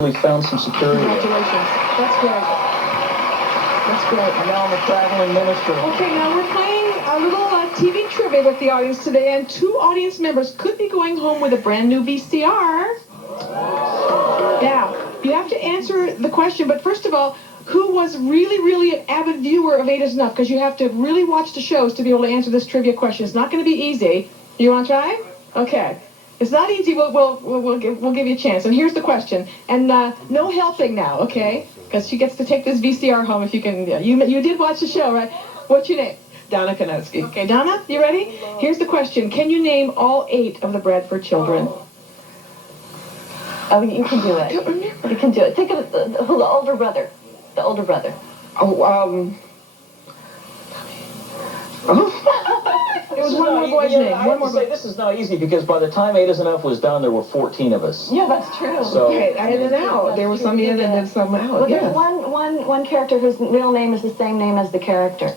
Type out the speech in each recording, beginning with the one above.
We found some security. Congratulations. That's great. That's great. And now I'm a traveling minister. Okay, now we're playing a little TV trivia with the audience today, and two audience members could be going home with a brand new VCR. Now, you have to answer the question, but first of all, who was really an avid viewer of 8 is Enough? Because you have to really watch the shows to be able to answer this trivia question. It's not going to be easy. You want to try? Okay. It's not easy. We'll give you a chance. And here's the question. And no helping now, okay? Because she gets to take this VCR home if you can. Yeah, you did watch the show, right? What's your name? Donna Konutsky. Okay, Donna, you ready? Here's the question. Can you name all 8 of the Bradford children? Oh, you can do it. You can do it. Think of the older brother. The older brother. Oh, it was one more boy's name. One more. This is not easy because by the time 8 is Enough was done, there were 14 of us. Yeah, that's true. So okay, in and out. There was some in and then some out. Well, Yeah. there's one character whose real name is the same name as the character.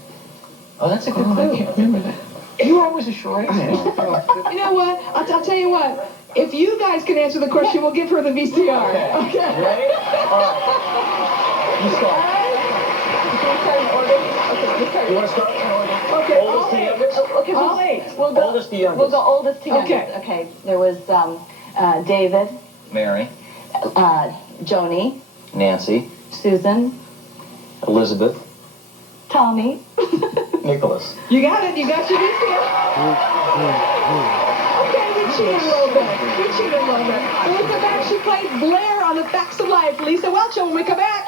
Oh, that's a good clue. I can't remember that. You were always a short. You know what? I'll tell you what. If you guys can answer the question, we'll give her the VCR. Okay. Ready? All right. You start. You want to start in order? Okay. Oldest to youngest? Okay, All 8. we'll go Oldest to youngest. We'll go oldest to youngest. Okay. Okay. There was David, Mary, Joni, Nancy, Susan, Elizabeth, Tommy. Nicholas. You got it. You got your VCR. Okay, we cheated a little bit. When we come back, she played Blair on The Facts of Life. Lisa Welch, when we come back.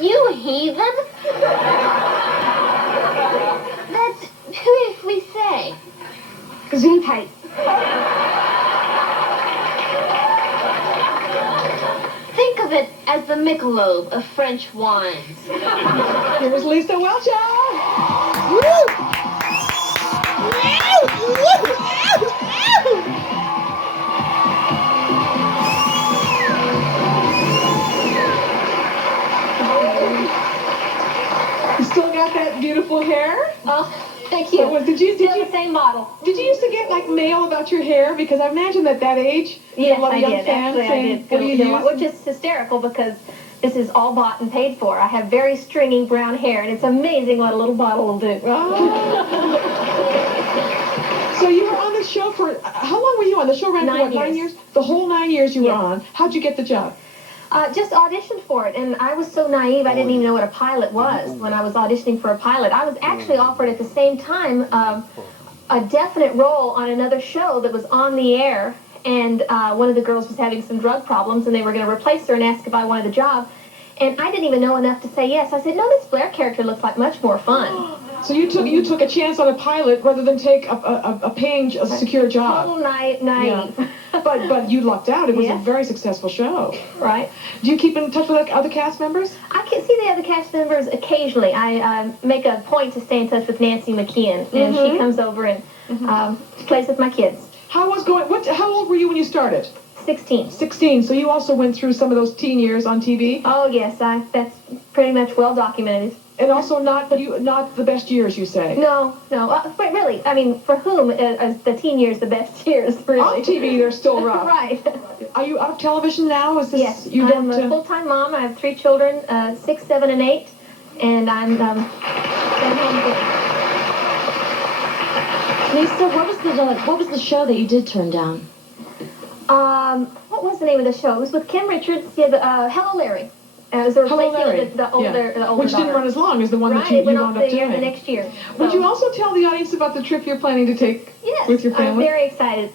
You heathen! That's who if we say. Gesundheit. Think of it as the Michelob of French wines. Here's Lisa Welch. You still got that beautiful hair? Oh, thank you. Did you Still the same model. Did you used to get like mail about your hair? Because I imagine at that age, Yes, a lot of I young did. fans Actually, I saying, did. "What do you use?" Which is hysterical because this is all bought and paid for. I have very stringy brown hair, and it's amazing what a little bottle will do. Oh. So you were on the show for how long were you on? The show ran for what, 9 years? The whole 9 years you were on. How'd you get the job? Just auditioned for it, and I was so naive I didn't even know what a pilot was when I was auditioning for a pilot. I was actually offered at the same time a definite role on another show that was on the air, and one of the girls was having some drug problems, and they were going to replace her and ask if I wanted the job. And I didn't even know enough to say yes. I said, no, this Blair character looks like much more fun. So you took a chance on a pilot rather than take a paying, secure job. Total naive. Yeah. But you lucked out. It was Yeah. a very successful show. Right. Do you keep in touch with other cast members? I can see the other cast members occasionally. I make a point to stay in touch with Nancy McKeon, and she comes over and plays with my kids. How old were you when you started? 16. 16. So you also went through some of those teen years on TV? Oh yes, that's pretty much well documented. And also not the best years, you say? No. But really, I mean, for whom is the teen years the best years? Really. On TV, they're still rough. Right. Are you out of television now? Is this Yes. you I'm don't? a full-time mom. I have 3 children, 6, 7, and 8, and I'm staying home with Lisa, what was the show that you did turn down? what was the name of the show? It was with Kim Richards. Yeah, Hello Larry. It was a Hello, replacement Larry. of the older Which didn't run as long as the one that Right, you it went wound off up the doing. the next year. Would So- you also tell the audience about the trip you're planning to take with your Yes, I'm family? very excited.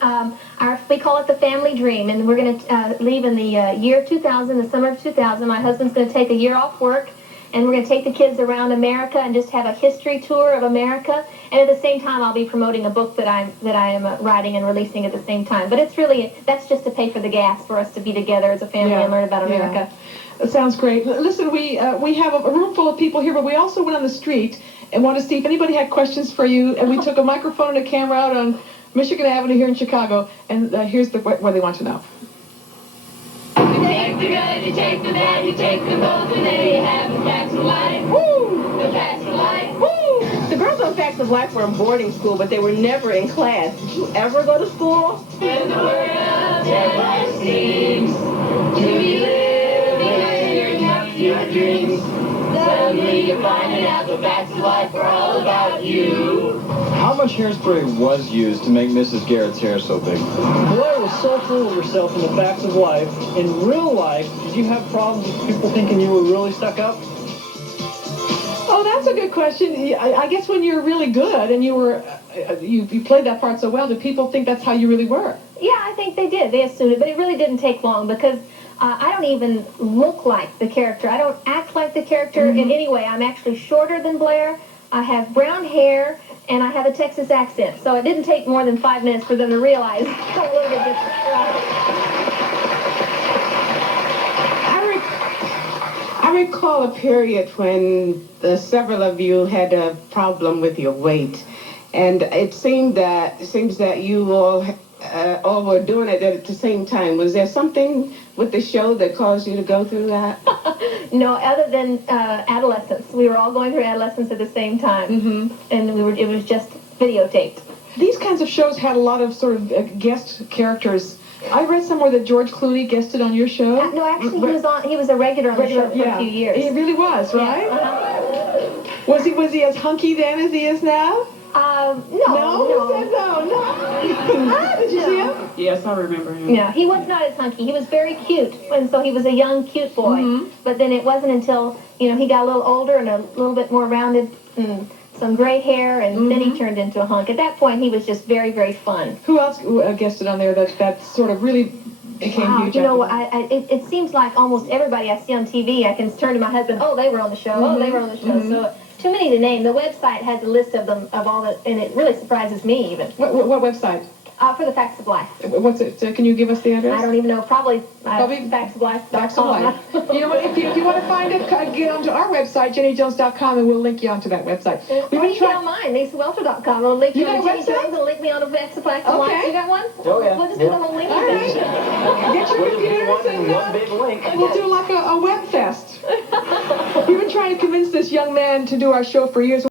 We call it the family dream, and we're going to leave in the year 2000, the summer of 2000. My husband's going to take a year off work, and we're going to take the kids around America and just have a history tour of America. And at the same time, I'll be promoting a book that I am writing and releasing at the same time. But it's really, that's just to pay for the gas for us to be together as a family and learn about America. That sounds great. Listen, we have a room full of people here, but we also went on the street and wanted to see if anybody had questions for you. And we took a microphone and a camera out on Michigan Avenue here in Chicago. And here's what they want to know. the good, you take the bad, you take them both, and there you have the facts of life. Woo! The facts of life. Woo! The girls on Facts of Life were in boarding school, but they were never in class. Did you ever go to school? When the world never seems to be living up to your dreams, suddenly you're finding out the facts of life are all about you. How much hairspray was used to make Mrs. Garrett's hair so big? Blair was so full of herself in the Facts of Life. In real life, did you have problems with people thinking you were really stuck up? Oh, that's a good question. I guess when you're really good and you played that part so well, do people think that's how you really were? Yeah, I think they did. They assumed it, but it really didn't take long because I don't even look like the character. I don't act like the character in any way. I'm actually shorter than Blair. I have brown hair, and I have a Texas accent. So it didn't take more than 5 minutes for them to realize I'm a little bit different. I recall a period when several of you had a problem with your weight, and it seems that you all were doing it at the same time. Was there something with the show that caused you to go through that? No, other than adolescence. We were all going through adolescence at the same time, and it was just videotaped. These kinds of shows had a lot of sort of guest characters. I read somewhere that George Clooney guested on your show. No, actually, he was a regular on the show for a few years. He really was, right? Yeah, Was he as hunky then as he is now? No. Who said no? Did you see him? Yes, I remember him. Yeah, he was not as hunky. He was very cute, and so he was a young, cute boy. But then it wasn't until, he got a little older and a little bit more rounded and some gray hair, and then he turned into a hunk. At that point, he was just very, very fun. Who else guested on there that sort of really became huge? It seems like almost everybody I see on TV, I can turn to my husband, oh, they were on the show, oh, they were on the show. So too many to name. The website has a list of them, of all that, and it really surprises me even. What website? For the Facts of Life. What's it? Can you give us the address? I don't even know. Probably Facts of factsoflife.com. Facts of Life. You know what? If you want to find it, get onto our website, jennyjones.com, and we'll link you onto that website. Or you can on mine, lisawelter.com. It'll link you got on a Jenny website? Jones. It'll link me on the Facts of Life. Okay. You got one? Oh, yeah. We'll just do the whole link. All right. Get your computers and one big link. we'll do like a web fest. We've been trying to convince this young man to do our show for years.